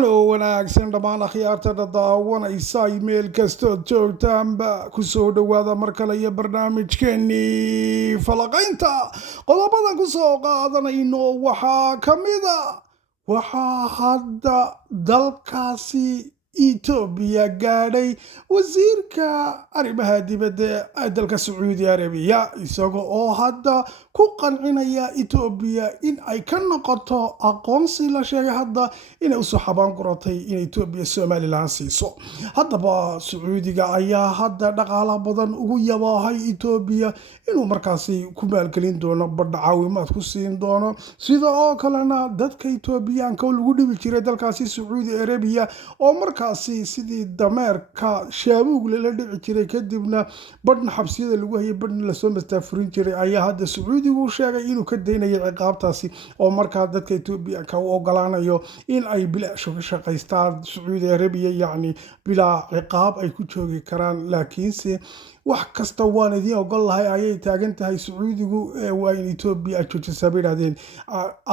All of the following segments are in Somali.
Wacanoo wanaagsan dhammaan akhyaarta daawanaysa iimayl kastood joogtaanba ku soo dhowaada mar kale iyo barnaamijkeennii falaqaynta qodobada ku soo qaadanayno waxaa ka mid a waxaa hadda dalkaasi Itoobiya gaadhay wasiirka arrimaha dibadda ee dalka Sacuudi Arabiya isagoo oo hadda ku qancinaya Itoobiya in ay ka noqoto aqoonsi la sheegay hadda inay u soo xabaan guratay in Itoobiya Somaliland siiso haddaba Sacuudiga ayaa hadda dhaqaale badan ugu yabaahay Itoobiya inuu markaasi ku maalgelin doono badh caawimaad ku siin doono sida oo kalena dadka Itoobiyaanka oo lagu dhibi jiray dalkaasi Sacuudi Arabiya oo markaasi sidii dameerka shaabuug la dhici jiray kadibna badhna xabsiyada lagu hayay badhna la soo mastaafurin jiray ayaa hadda Sacuudigu sheegay inuu ka daynayo ciqaabtaasi oo markaa dadka Itoobiyaanka u ogolaanayo in ay bilaash ka shaqaystaan Sacuudi Arabiya yacni bilaa ciqaab ay ku joogi karaan laakiinse wax kasta waan idin ogol lahay ayay taagan tahay Sacuudigu waa in Itoobiya joojisay bilaadeen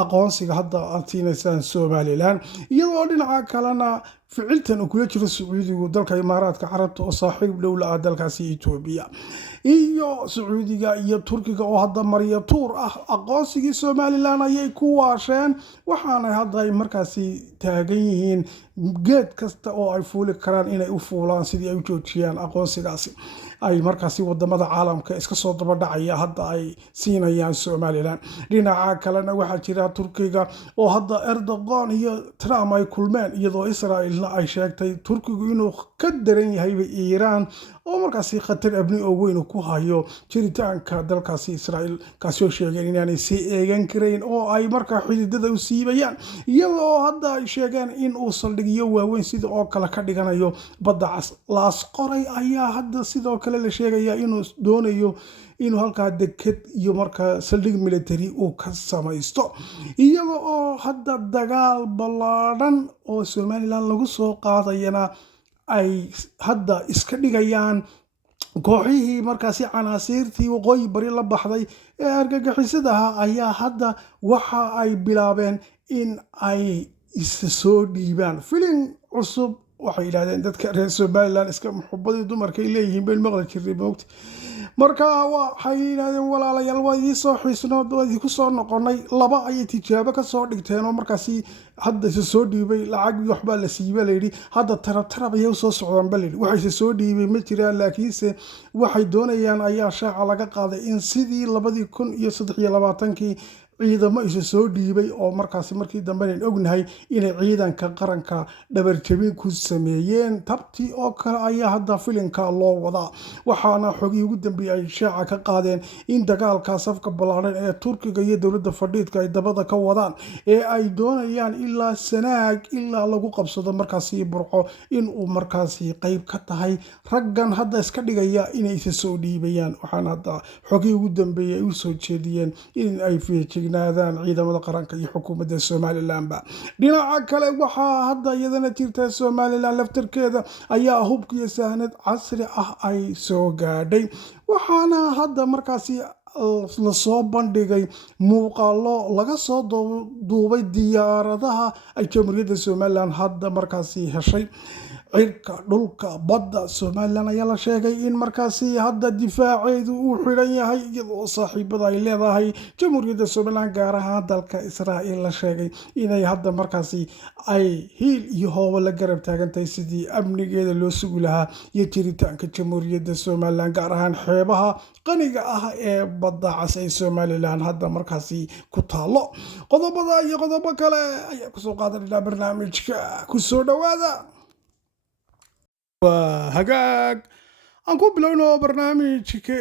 aqoonsiga hadda aad siinaysaan Somaliland iyadoo dhinaca kalena ficiltan uu kula jiro Sacuudigu dalka Imaaraadka Carabta oo saaxiib dhow la ah dalkaasi Itoobiya iyo Sacuudiga iyo Turkiga oo hadda mariya tuur ah aqoonsigii Somaliland ayay ku waasheen waxaana hadda ay markaasi taagan yihiin geed kasta oo ay fuuli karaan inay u fuulaan sidii ay u joojiyaan aqoonsigaasi ay markaasi wadamada caalamka iska soo daba dhacaya hadda ay siinayaan Somaliland dhinaca kalena waxaa jira Turkiga oo hadda Erdogan iyo Trump ay kulmeen iyadoo Israa'iilna ay sheegtay Turkigu inuu ka daran yahay Iiraan oo markaasi khatar amni oo weyn ku hayo jiritaanka dalkaasi Israa'iil kaasoo sheegeen inaanay sii eegan karayn oo ay markaa xididada u siibayaan iyadoo hadda ay sheegeen in uu saldhigyo waaweyn sida oo kale ka dhiganayo badda cas laas qoray ayaa hadda sidoo kale la sheegaya inuu doonayo inuu halkaa deked iyo markaa saldhig military uu ka samaysto iyada oo hadda dagaal ballaadhan oo Somaliland lagu soo qaadayana ay hadda iska dhigayaan kooxihii markaasi canaasiirtii waqooyi bari la baxday ee argagixisada ayaa hadda waxa ay bilaabeen in ay isa soo dhiibaan filin cusub waxay yidhaahdeen dadka reer Somaliland iska muxubadii dumarka ay leeyihiin been maqli jiray moogta marka waxay yidhaahdeen walaalayaal waa idin soo xiisnood waa idin ku soo noqonay laba ayay tijaabo ka soo dhigteen oo markaasi hadda isa soo dhiibay lacag iyo waxbaa la siibay layidhi hadda tarab ayay usoo socdaan ba layidhi waxay isa soo dhiibay ma jiraan laakiinse waxay doonayaan ayaa shaaca laga qaaday in sidii 2023 ciidamo isa soo dhiibay oo markaasi markii dambe aan ognahay inay ciidanka qaranka dhabar jabin ku sameeyeen tabti oo kale ayaa hadda filinka loo wadaa waxaana xogii ugu dambeeyay ay shaaca ka qaadeen in dagaalka safka ballaaran ee Turkiga iyo dawladda fadhiidka ay dabada ka wadaan ee ay doonayaan ilaa Sanaag ilaa lagu qabsado markaasi Burco in uu markaasi qayb ka tahay raggan hadda iska dhigaya inay isa soo dhiibayaan waxaana hadda xogii ugu dambeeyay u soo jeediyeen in ay fiijignaadaan ciidamada qaranka iyo xukuumadda Somaliland dhinaca kale waxaa hadda iyadana jirta Somaliland laftarkeeda ayaa hubkiyo sahanad casri ah ay soo gaadhay waxaana hadda markaasi la soo bandhigay muuqaalo laga soo duubay diyaaradaha ay Jamhuuriyadda Somaliland hadda markaasi heshay cirka dhulka badda Somaliland ayaa la sheegay in markaasi hadda difaaceedu uu xiran yahay iyadoo saaxiibada ay leedahay Jamhuuriyadda Somaliland gaar ahaan dalka Israa'iil la sheegay inay hadda markaasi ay hiil iyo hoobo la garab taagantay sidii amnigeeda loo sugi lahaa iyo jiritaanka Jamhuuriyadda Somaliland gaar ahaan xeebaha qaniga ah ee badda cas ee Somaliland hadda markaasi ku taalo qodobada iyo qodobo kale ayaa ku soo qaadanayna barnaamijka ku soo dhawaada hagaag aan ku bilowno barnaamijka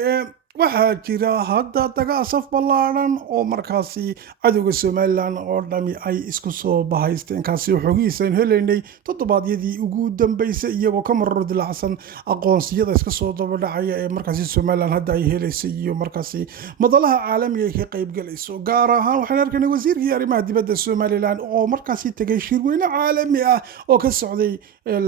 waxaa jira hadda dagaal saf ballaaran oo markaasi cadowga Somaliland oo dhami ay isku soo bahaysteen kaasi xogiisan helaynay toddobaadyadii ugu dambeysay iyagoo ka marar dilacsan aqoonsiyada iska soo daba dhacaya ee markaasi Somaliland hadda ay helaysay iyo markaasi madalaha caalamiga ka qayb galayso gaar ahaan waxaan arkaynay wasiirkii arrimaha dibadda Somaliland oo markaasi tagay shir weyn caalami ah oo ka socday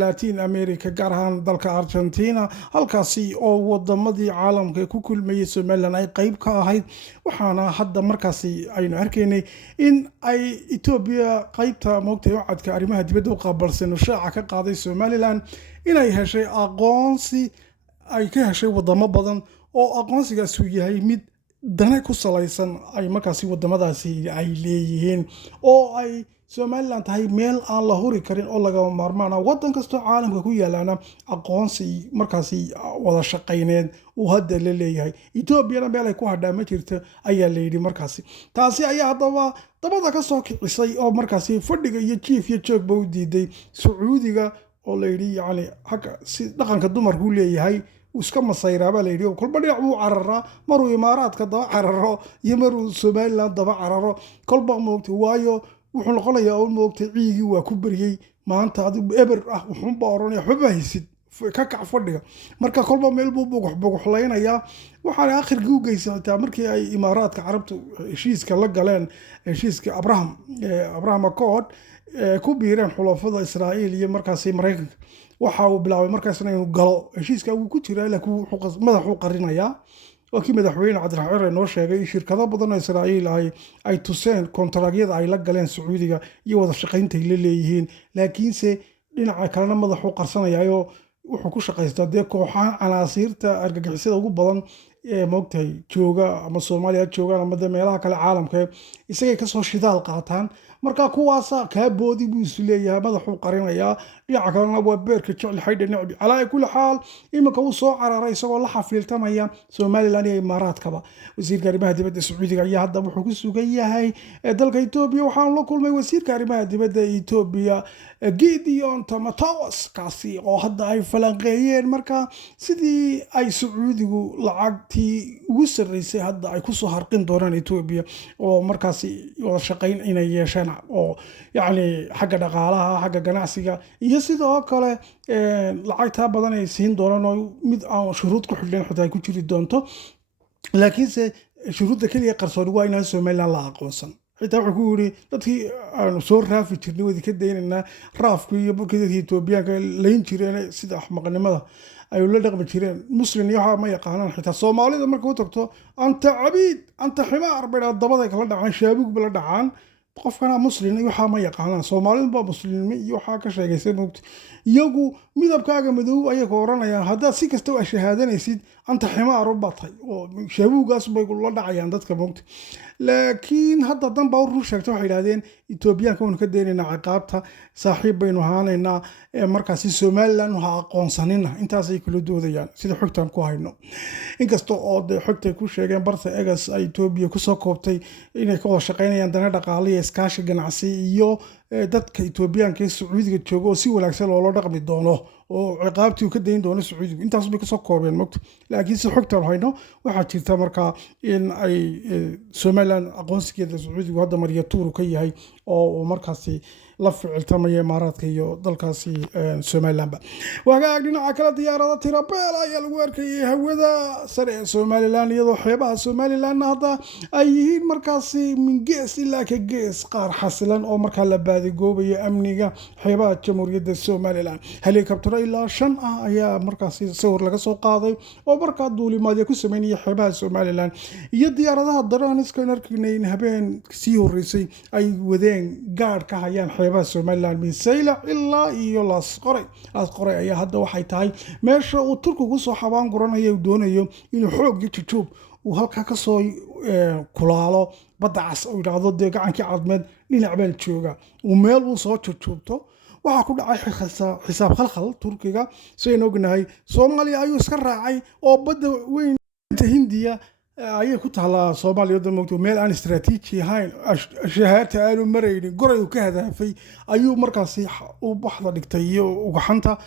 Latin America gaar ahaan dalka Argentina halkaasi oo wadamadii caalamka ku kulmay iyo Somaliland ay qayb ka ahayd waxaana hadda markaasi aynu arkaynay in ay Ethiopia qaybta moogtay wacadka arrimaha dibadda u qaabilsan shaaca ka qaaday Somaliland inay heshay aqoonsi ay ka heshay wadamo badan oo aqoonsigaas uu yahay mid dana ku salaysan ay markaasi wadamadaasi ay leeyihiin oo ay Somaliland tahay meel aan la huri karin oo laga maarmaan wadan kasto caalamka ku yaalana aqoonsi markaasi wada shaqeyneed uu hadda la leeyahay Ethiopia meel ay ku hadhaa ma jirto ayaa la yiri markaasi taasi ayaa dabada ka soo kicisay oo markaasi fadhiga iyo chief iyo joogba u diiday Sacuudiga oo la yiri yani xaq si dhaqanka dumarku leeyahay iska masayraaba la yiri kolba dhinac uu carara maruu imaaraadka daba cararo iyo maruu Somaliland daba cararo kolba moogtay waayo wuxuu noqonayaa oo moogtay ciigi waa ku bariyay maanta adigu eber wuxuu baaranaya xuba haysid ka kac fadhiga marka kolba meel buu buguxleynaya waxaan aakhirkii u geysatay markii ay imaaraadka carabtu heshiiska la galeen heshiiska Abraham Accord ku biireen xulafada Israa'iil iyo markaasi Mareykanka waxa uu bilaabay markaasna inuu galo heshiiska uu ku jiray laakiin madaxu qarinaya oo kii madaxweyne Cabdiraxmaan noo sheegay shirkado badan oo Israa'iil ay tuseen kontaraagyada ay la galeen Sacuudiga iyo wada shaqeynta ay leeyihiin laakiinse dhinaca kalena madaxu qarsanayaayo wuxuu ku shaqaystaa kooxahan canaasiirta argagixisada ugu badan ee moogtay jooga ama Soomaaliya joogaan ama meelaha kale caalamka isagay ka soo shidaal qaataan marka kuwaasa ka boodi buu isu leeyahay madaxu qarinaya dhinaca kalena waa beerka jecel xaydha nicbi calaa kulli xaal imika uu soo cararay isagoo la xafiiltamaya Somaliland iyo Imaaraadkaba wasiirka arrimaha dibadda Sacuudiga ayaa hadda wuxuu ku sugan yahay dalka Ethiopia waxaan la kulmay wasiirka arrimaha dibadda Ethiopia Gideon Timotheus kaasi oo hadda ay falanqeeyeen marka sidii ay Sacuudigu lacagtii ugu sareysay hadda ay ku soo harqin doonaan Ethiopia oo markaasi wada shaqeyn inay yeeshaan oo yani xagga dhaqaalaha xagga ganacsiga iyo sidoo kale lacagta badan ay siin doonaan oo mid aan shuruud ku xidhan xitaa ay ku jiri doonto laakiinse shuruudda kaliya qarsoon waa inaan Somaliland la aqoonsan xitaa wuxuu ku yiri dadkii aan soo raafi jirnay wadi ka daynana raafku iyo burkida Ethiopia-ka layn jireen sida axmaqnimada ay la dhaqmi jireen muslim iyo waxa ma yaqaanaan xitaa Soomaalida markuu tagto anta cabiid anta ximaar bay dabada kala dhacaan shaabug bala dhacaan qofkana muslim iyo waxa ma yaqaanaan Soomaalidu ba muslimiin iyo waxa ka sheegaysan moogta iyagu midabkaaga madow ayay ka oranayaan hadda si kasta oo shahaadanaysid anta ximaar u batay oo shaabugaas bay la dhacayaan dadka moogta laakiin hadda dan baa uu sheegtay waxay yiraahdeen Ethiopia-ka uu ka deynayna ciqaabta saaxiib baynu ahaanayna markaasi Somaliland waxa aqoonsanina intaas ay kala doodayaan sida xogtan ku hayno inkasta oo xogtay ku sheegeen barta egas ay Ethiopia ku soo koobtay inay ka wada shaqeynayaan dana dhaqaale iyo iskaashi ganacsi iyo dadka Ethiopia-ka ee Sacuudiga jooga oo si wanaagsan loo dhaqmi doono oo ciqaabtii uu ka deyn doono Sacuudiga intaas bay ka soo koobeen moogta laakiin si xogtan hayno waxa jirta marka in ay Somaliland aqoonsigeeda Sacuudiga hadda mariya tuuru ka yahay oo markaasi la ficiltamaya Imaaraadka iyo dalkaasi Somaliland waxa dhinaca kala diyaarada tirabeel ayaa lagu arkayay hawada sare ee Somaliland iyadoo xeebaha Somaliland hadda ay yihiin markaasi min gees ilaa ka gees qaar xasilan oo marka la baadigoobayo amniga xeebaha Jamhuuriyadda Somaliland helicopter ilaa 5 ayaa markaasi sawir laga soo qaaday oo markaa duulimaad ku sameeyay xeebaha Somaliland iyo diyaaradaha daroniska narkiinayn habeen sii horeysay ay wadeen gaar ka hayaan xeebaha Somaliland min sayla ilaa iyo Laas Qoray ayaa hadda waxay tahay meesha uu Turkigu soo xabaan guranayo doonayo inuu xoog iyo jujub uu halka ka soo kulaalo badda cas oo yiraahdo gacankii cadmeed dhinac baan jooga uu meel uu soo jujubto waxa ku dhacay xisaab khalkhal Turkiga sayno ognahay Soomaaliya ayuu iska raacay oo badda weyn Hindiya ayay ku taala Soomaaliya moogto meel aan istiraatiiji ahayn shahaadta aanu maraynin goray uu ka hadafay ayuu markaasi u baxda dhigtay iyo ugaxanta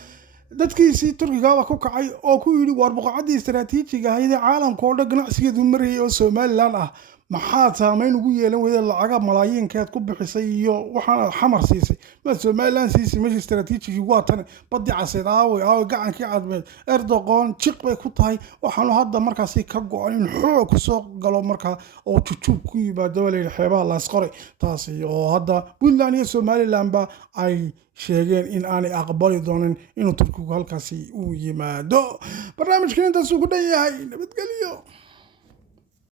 dadkiisii Turkiga ku kacay oo ku yiri war buqacadii istiraatiijiga ahayd caalamka oo dhan ganacsigeedu marayay oo Somaliland maxaa saameyn ugu yeelan wada lacaga malaayiinkeed ku bixisay iyo waxaan xamar siisay ma Somaliland siisay meesha istiraatiijiga waa tan baddi caseed gacankii cadmeed Erdogan jiq bay ku tahay waxaan hadda markaasi ka go'an in xoog ku soo galo markaa oo jujub ku yimaado walaal xeebaha Laas Qoray taasi oo hadda Puntland iyo Somaliland ba ay sheegeen in aanay aqbali doonin inuu Turkigu halkaasi u yimaado barnaamijkan intaas uu ku dhan yahay nabadgelyo.